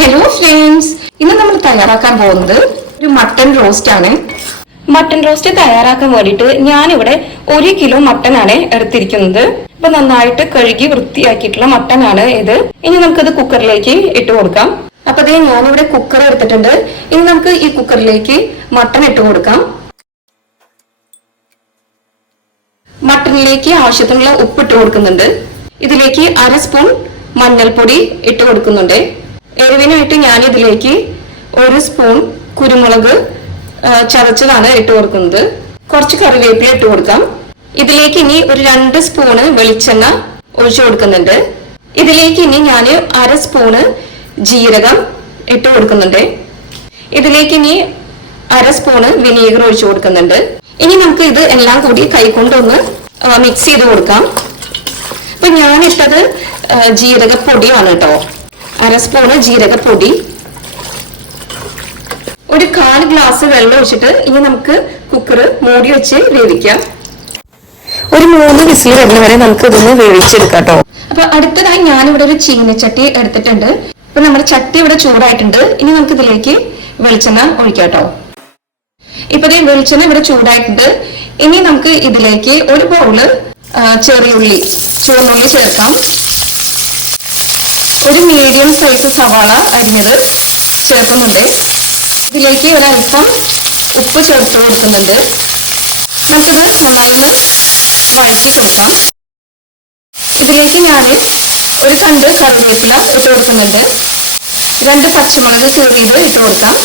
Hello friends, ഇന്ന് നമ്മൾ തയ്യാറാക്കാൻ പോകുന്നത് ഒരു മട്ടൺ റോസ്റ്റ് ആണ്. മട്ടൺ റോസ്റ്റ് തയ്യാറാക്കാൻ വേണ്ടിയിട്ട് ഞാനിവിടെ 1 കിലോ മട്ടൺ ആണ് എടുത്തിരിക്കുന്നത്. ഇപ്പൊ നന്നായിട്ട് കഴുകി വൃത്തിയാക്കിയിട്ടുള്ള മട്ടൺ ആണ് ഇത്. ഇനി നമുക്കത് കുക്കറിലേക്ക് ഇട്ട് കൊടുക്കാം. അപ്പൊ അതേ ഞാനിവിടെ കുക്കർ എടുത്തിട്ടുണ്ട്. ഇനി നമുക്ക് ഈ കുക്കറിലേക്ക് മട്ടൺ ഇട്ട് കൊടുക്കാം. മട്ടണിലേക്ക് ആവശ്യത്തിനുള്ള ഉപ്പ് ഇട്ട് കൊടുക്കുന്നുണ്ട്. ഇതിലേക്ക് 1/2 സ്പൂൺ മഞ്ഞൾപ്പൊടി ഇട്ട് കൊടുക്കുന്നുണ്ട്. എരിവിനായിട്ട് ഞാൻ ഇതിലേക്ക് 1 സ്പൂൺ കുരുമുളക് ചതച്ചതാണ് ഇട്ട് കൊടുക്കുന്നത്. കുറച്ച് കറിവേപ്പില ഇട്ട് കൊടുക്കാം. ഇതിലേക്ക് ഇനി ഒരു 2 സ്പൂണ് വെളിച്ചെണ്ണ ഒഴിച്ചു കൊടുക്കുന്നുണ്ട്. ഇതിലേക്ക് ഇനി ഞാൻ 1/2 സ്പൂണ് ജീരകം ഇട്ട് കൊടുക്കുന്നുണ്ട്. ഇതിലേക്ക് ഇനി 1/2 സ്പൂണ് വിനീഗർ ഒഴിച്ചു കൊടുക്കുന്നുണ്ട്. ഇനി നമുക്ക് ഇത് എല്ലാം കൂടി കൈകൊണ്ടൊന്ന് മിക്സ് ചെയ്ത് കൊടുക്കാം. അപ്പൊ ഞാനിട്ടത് ജീരകപ്പൊടിയാണ് കേട്ടോ. 1/2 സ്പൂണ് ജീരകപ്പൊടി, ഒരു 1/4 ഗ്ലാസ് വെള്ളം ഒഴിച്ചിട്ട് ഇനി നമുക്ക് കുക്കർ മൂടി വെച്ച് വേവിക്കാം. ഒരു 3 വിസിൽ വരുന്ന വരെ നമുക്ക് ഇതൊന്ന് വേവിച്ചെടുക്കാം കേട്ടോ. അപ്പൊ അടുത്തതായി ഞാനിവിടെ ഒരു ചീനച്ചട്ടി എടുത്തിട്ടുണ്ട്. അപ്പൊ നമ്മുടെ ചട്ടി ഇവിടെ ചൂടായിട്ടുണ്ട്. ഇനി നമുക്ക് ഇതിലേക്ക് വെളിച്ചെണ്ണ ഒഴിക്കാം കേട്ടോ. ഇപ്പൊ വെളിച്ചെണ്ണ ഇവിടെ ചൂടായിട്ടുണ്ട്. ഇനി നമുക്ക് ഇതിലേക്ക് ഒരു ബൗള് ചെറിയുള്ളി, ചുവന്നുള്ളി ചേർക്കാം. ഒരു മീഡിയം സൈസ് സവാള അരിഞ്ഞത് ചേർക്കുന്നുണ്ട്. ഇതിലേക്ക് ഒരൽപ്പം ഉപ്പ് ചേർത്ത് കൊടുക്കുന്നുണ്ട്. നമുക്കിത് നന്നായി വഴറ്റി കൊടുക്കാം. ഇതിലേക്ക് ഞാൻ ഒരു തണ്ട് കറിവേപ്പില ഇട്ട് കൊടുക്കുന്നുണ്ട്. 2 പച്ചമുളക് കീറിയത് ഇട്ട് കൊടുക്കാം.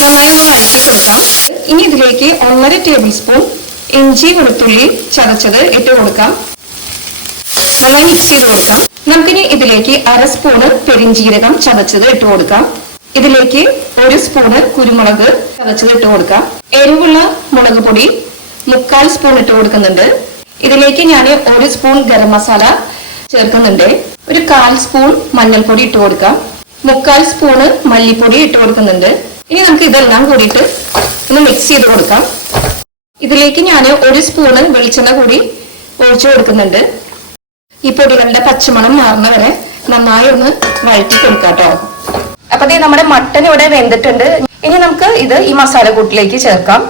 നന്നായി വഴറ്റി കൊടുക്കാം. ഇനി ഇതിലേക്ക് 1/2 ടേബിൾ സ്പൂൺ ഇഞ്ചി വെളുത്തുള്ളി ചതച്ചത് ഇട്ട് കൊടുക്കാം. നന്നായി മിക്സ് ചെയ്ത് കൊടുക്കാം. നമുക്കിനി ഇതിലേക്ക് 1/2 സ്പൂണ് പെരിഞ്ജീരകം ചതച്ചത് ഇട്ട് കൊടുക്കാം. ഇതിലേക്ക് 1 സ്പൂണ് കുരുമുളക് ചതച്ചത് ഇട്ട് കൊടുക്കാം. എരിവുള്ള മുളക് പൊടി 1/4 സ്പൂൺ ഇട്ട് കൊടുക്കുന്നുണ്ട്. ഇതിലേക്ക് ഞാൻ 1 സ്പൂൺ ഗരം മസാല ചേർക്കുന്നുണ്ട്. ഒരു 1/4 സ്പൂൺ മഞ്ഞൾപ്പൊടി ഇട്ട് കൊടുക്കാം. 1/4 സ്പൂണ് മല്ലിപ്പൊടി ഇട്ട് കൊടുക്കുന്നുണ്ട്. ഇനി നമുക്ക് ഇതെല്ലാം കൂടിയിട്ട് ഒന്ന് മിക്സ് ചെയ്ത് കൊടുക്കാം. ഇതിലേക്ക് ഞാൻ 1 സ്പൂണ് വെളിച്ചെണ്ണ കൂടി ഒഴിച്ചു കൊടുക്കുന്നുണ്ട്. ഈ പൊടികളുടെ പച്ചമണം മാറുന്ന വരെ നന്നായി ഒന്ന് വഴറ്റി കൊടുക്കാം കേട്ടോ. അപ്പൊ നമ്മുടെ മട്ടൻ ഇവിടെ വെന്തിട്ടുണ്ട്. ഇനി നമുക്ക് ഇത് ഈ മസാല കൂട്ടിലേക്ക് ചേർക്കാം.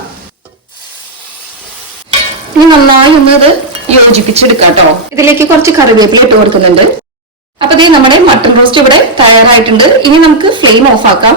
ഇനി നന്നായി ഒന്ന് ഇത് യോജിപ്പിച്ചെടുക്കാം കേട്ടോ. ഇതിലേക്ക് കുറച്ച് കറിവേപ്പില ഇട്ട് കൊടുക്കുന്നുണ്ട്. അപ്പൊ നമ്മുടെ മട്ടൻ റോസ്റ്റ് ഇവിടെ തയ്യാറായിട്ടുണ്ട്. ഇനി നമുക്ക് ഫ്ലെയിം ഓഫ് ആക്കാം.